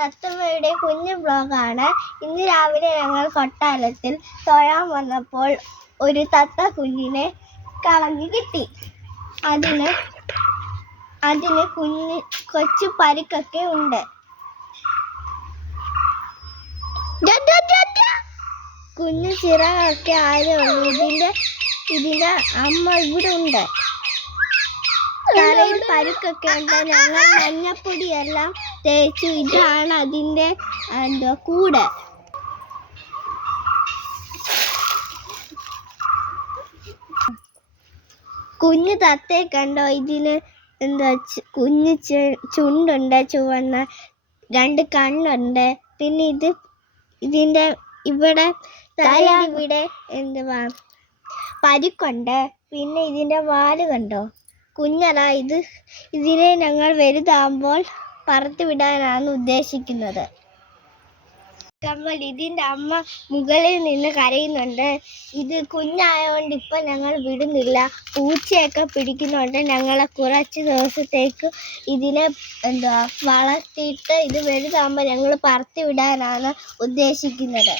തത്തമ്മയുടെ കുഞ്ഞു ബ്ലോഗാണ്. ഇന്ന് രാവിലെ ഞങ്ങൾ കൊട്ടാരത്തിൽ തൊഴാൻ വന്നപ്പോൾ ഒരു തത്ത കുഞ്ഞിനെ കളഞ്ഞു കിട്ടി. അതിന് കൊച്ചു പരിക്കൊക്കെ ഉണ്ട്. കുഞ്ഞു ചിറകൊക്കെ ആയതുകൊണ്ട് ഇതിന്റെ അമ്മ ഇവിടെ ഉണ്ട്. തലയിൽ പരിക്കൊക്കെ ഉണ്ട്. ഞങ്ങൾ മഞ്ഞപ്പൊടിയെല്ലാം തേച്ചു. ഇതാണ് അതിന്റെ കൂട്. കുഞ്ഞു തത്തയെ കണ്ടോ? ഇതിന് കുഞ്ഞു ചുണ്ടുണ്ട്, ചുവന്ന 2 കണ്ണുണ്ട്. പിന്നെ ഇതിന്റെ ഇവിടെ ഇവിടെ പരിക്കുണ്ട്. പിന്നെ ഇതിന്റെ വാല് കണ്ടോ? കുഞ്ഞതാ. ഇതിനെ ഞങ്ങൾ വലുതാകുമ്പോൾ പറത്തി വിടാനാണ് ഉദ്ദേശിക്കുന്നത്. ഇതിന്റെ അമ്മ മുകളിൽ നിന്ന് കരയുന്നുണ്ട്. ഇത് കുഞ്ഞായതുകൊണ്ട് ഇപ്പൊ ഞങ്ങൾ വിടുന്നില്ല. പൂച്ചയൊക്കെ പിടിക്കുന്നുണ്ട്. ഞങ്ങളെ കുറച്ച് ദിവസത്തേക്ക് ഇതിനെ വളർത്തിയിട്ട് ഇത് വലുതാകുമ്പോൾ ഞങ്ങൾ പറത്തി വിടാനാണ് ഉദ്ദേശിക്കുന്നത്.